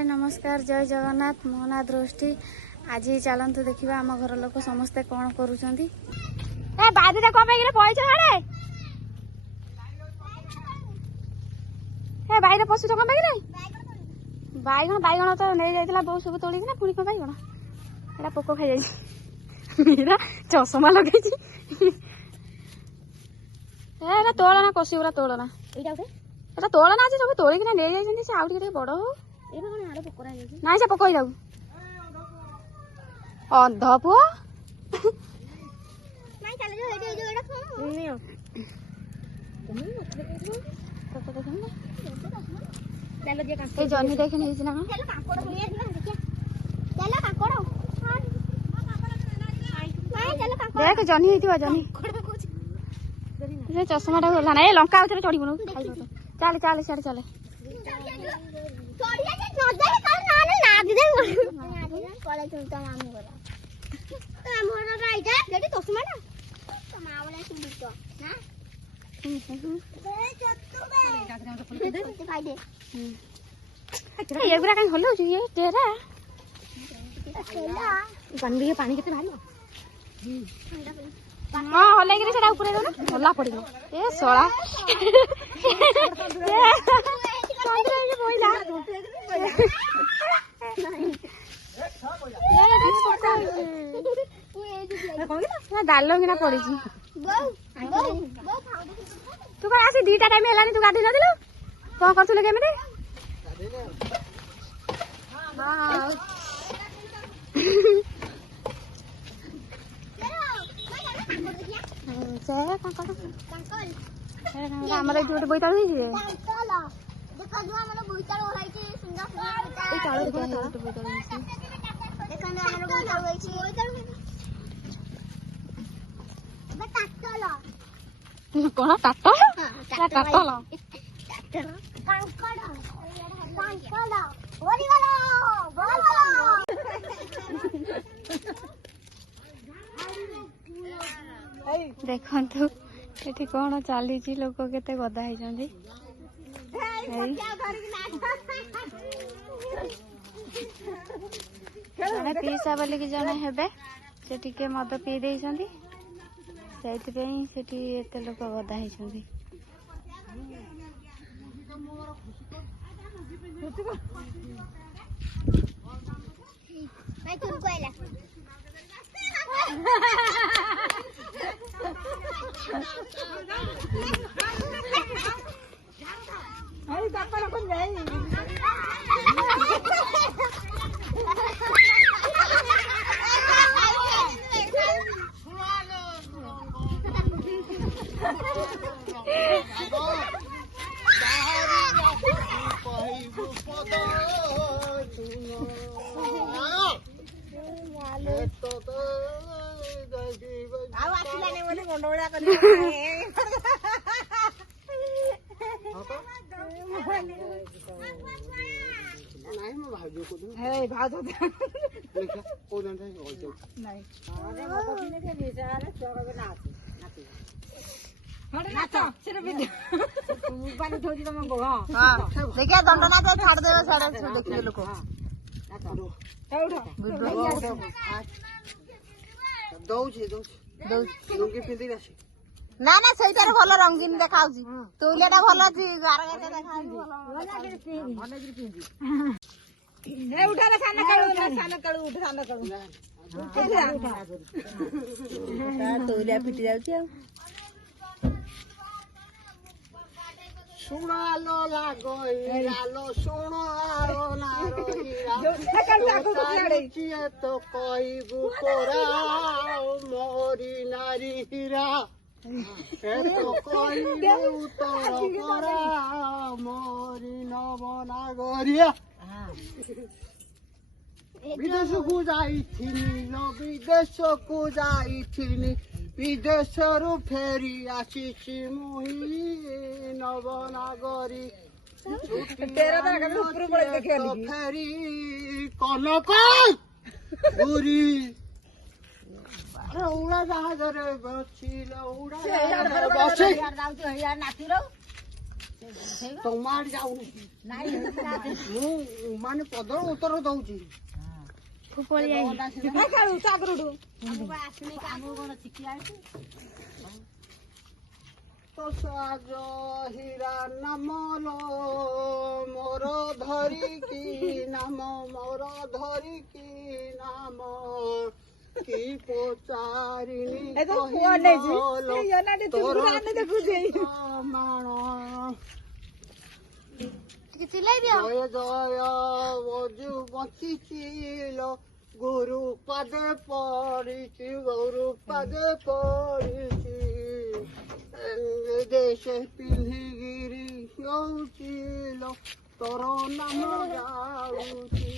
हाय नमस्कार जय जगन्नाथ मो ना दृष्टि आज चलतु देखा आम घर लोक समस्ते कौन करुँच बाईरे पशुच कम बैगण बैगण तो नहीं जाता बहुत सब तोड़ी ना पुणी कौन बैगण एटा पोक खाई जा चषमा लगे तोड़ना कषि पूरा तोड़ना एटा तोड़ना आज सब तोड़िकी नहीं जाती से आउ टे बड़ हो ना से पकई जाऊ अंध पुओ जनी देख देख जनी जनी चषमा टा गला ना लंका उधर चढ़ चल चल सियाड़े चले एगुरा कहीं हल ये तेरा पानी के हाँ हल हल्ला पड़ ए सला डाल कि पड़ी तू कौन आसी दीटा टाइम है तू गाधी नथिलु कौन करथुले केमिति आमर ये गोटे बोईताल कौन टाटल देखु ये कौन चली लोक केते गदा होती जड़े पीसा बोलिकी जड़े हे से टिके मद पी देती से लोक गदा होती देखिए दंड ना छाड़ देवे देखिए लोक ना ना सही भल रंगीन देखा तौलिया भल तौलिया फिटी जाऊँ सुनालो लागो सुनालो तो कहबू कोरा मोरी नारी हीरा तो कहबू तोर कोरा मोरी नवना गरिया विदेश को जाइथिनी विदेश रु फेरी आसी मुही नवनागरी फेरी कनक गुरी उड़ा जहाज बसी ତମ ଆଡେ ଯାଉନି ମୁଁ ମାନେ ପଦର ଉତ୍ତର ଦଉଛି ଫୁପଳି ଆଇ ସାଜ ହୀରା ନାମଲ ମୋର ଧରିକି ନାମ ମୋର ଧରିକି ନାମ କି ପଚାରିନି ମାଣ ଟିକେ ଚିଲ୍ଲାଇ ଦିଅ ଜୟ ଜୟ ବଜୁ ବଞ୍ଚିଚିଲ ଗୁରୁ ପାଦେ ପଡ଼ିଛି ଗୁରୁ ପାଦେ ପଡ଼ିଛି ଦେଶ ପିନ୍ଧିକିରି ହେଉଚିଲ ତୋର ନାମ ଯାଉଛି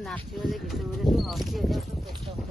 ନାଚିବ ଯେ ଗୀତ